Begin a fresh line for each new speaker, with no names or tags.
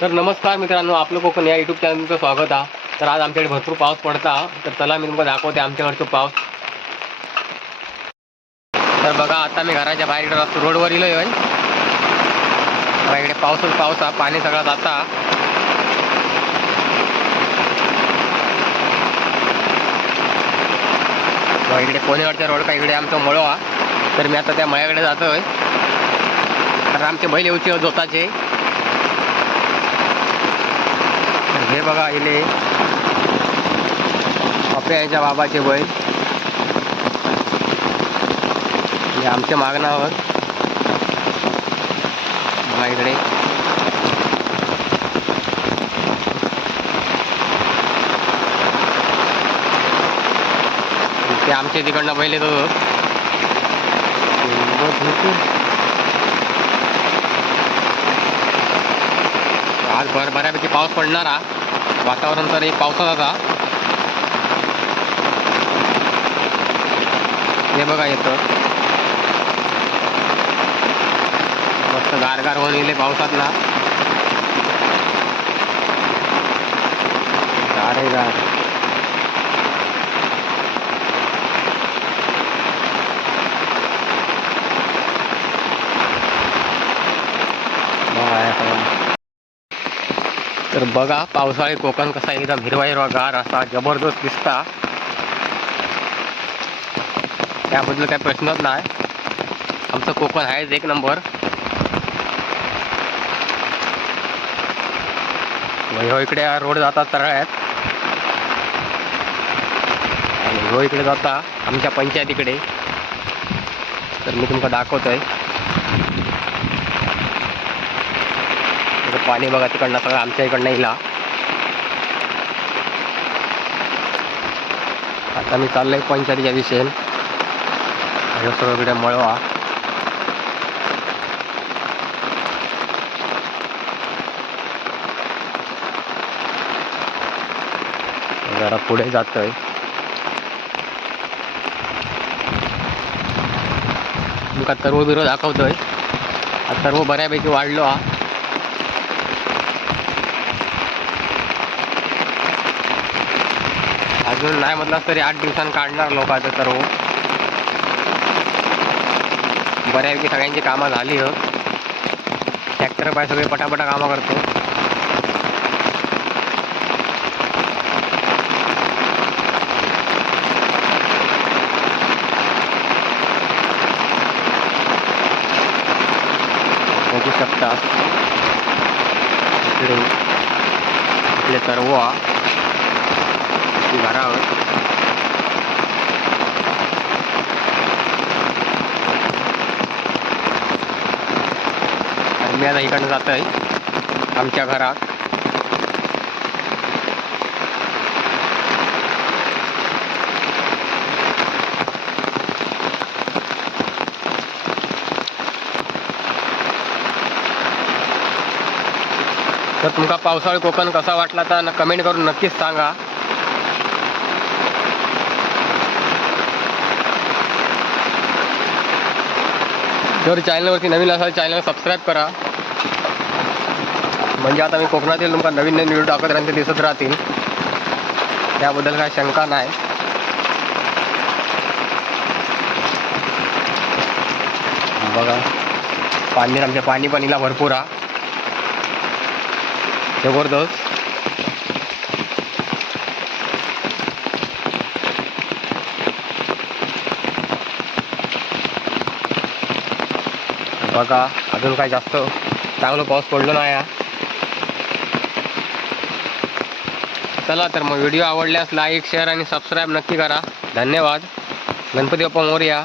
तर नमस्कार मित्रांनो आपलं कोकण या यूट्यूब चॅनलचं स्वागत आहे तर आज आमच्याकडे भरपूर पाऊस पडता तर चला मी तुम्हाला दाखवते आमच्याकडचं पाऊस. तर बघा आता मी घराच्या बाहेर इकडे रस्ता रोडवर इलोय आहे बघा इकडे पाऊसच पाऊस हा पाणी सगळं जाता. बघा इकडे कोणेवाडच्या रोड का इकडे आमचा मळो हा तर मी आता त्या मळ्याकडे जातोय तर आमचे बैल येऊचे जोताचे तर हे बघा इले. पप्याच्या बाबाचे बैल हे आमच्या मागणावर. बघा इकडे. ते आमच्या तिकडनं पहिले तो. आज भर बऱ्यापैकी पाऊस पडणार. हा वातावरण तर एक पावसाचा हे बघा येतं मस्त गारगार होऊन गेले पावसात ना गार आहे गार बघा हे सगळं. तर बघा पावसाळी कोकण कसा एकदम हिरवा हिरवा गार असा जबरदस्त दिसता. त्याबद्दल काही प्रश्नच नाही. आमचं कोकण आहेच एक नंबर. हो ह्यो इकडे रोड जाता आहेत आणि ह्यो इकडे जाता आमच्या पंचायतीकडे. तर मी तुमका दाखवतोय. पाणी बघा तिकडनं सगळं आमच्या इकडनं येईल आता मी चाललंय पंचायतीच्या दिशेन. हे सगळं मळवा. जरा पुढे जातोय. तुमका सर्व बिरो दाखवतोय. आता सर्व बऱ्यापैकी वाढलो हा. अजून नाही म्हटलं तरी आठ दिवसांनी काढणार लोकांचं सर्व हो. बऱ्यापैकी सगळ्यांची कामं झाली हो. ट्रॅक्टर पाय सगळे पटापटा कामं करतो. शकता इकडे. इकडे सर्व घरावर. आणि मी आता इकडनं जात आहे आमच्या घरात. तर तुमका पावसाळी कोकण कसा वाटला तर कमेंट करून नक्कीच सांगा. जर चॅनलवरती नवीन असाल चॅनल सबस्क्राईब करा. म्हणजे आता मी कोकणातील तुमका नवीन नवीन व्हिडिओ टाकत राहते दिसत राहतील. त्याबद्दल काय शंका नाही. बघा पाणी आमच्या पाणी पाणीला भरपूर हा जबरदस्त. बघा अजून काय जास्त चांगलं पाऊस पडलो नाही हा. चला तर मग व्हिडिओ आवडल्यास लाईक शेअर आणि सबस्क्राईब नक्की करा. धन्यवाद. गणपती बाप्पा मोर्या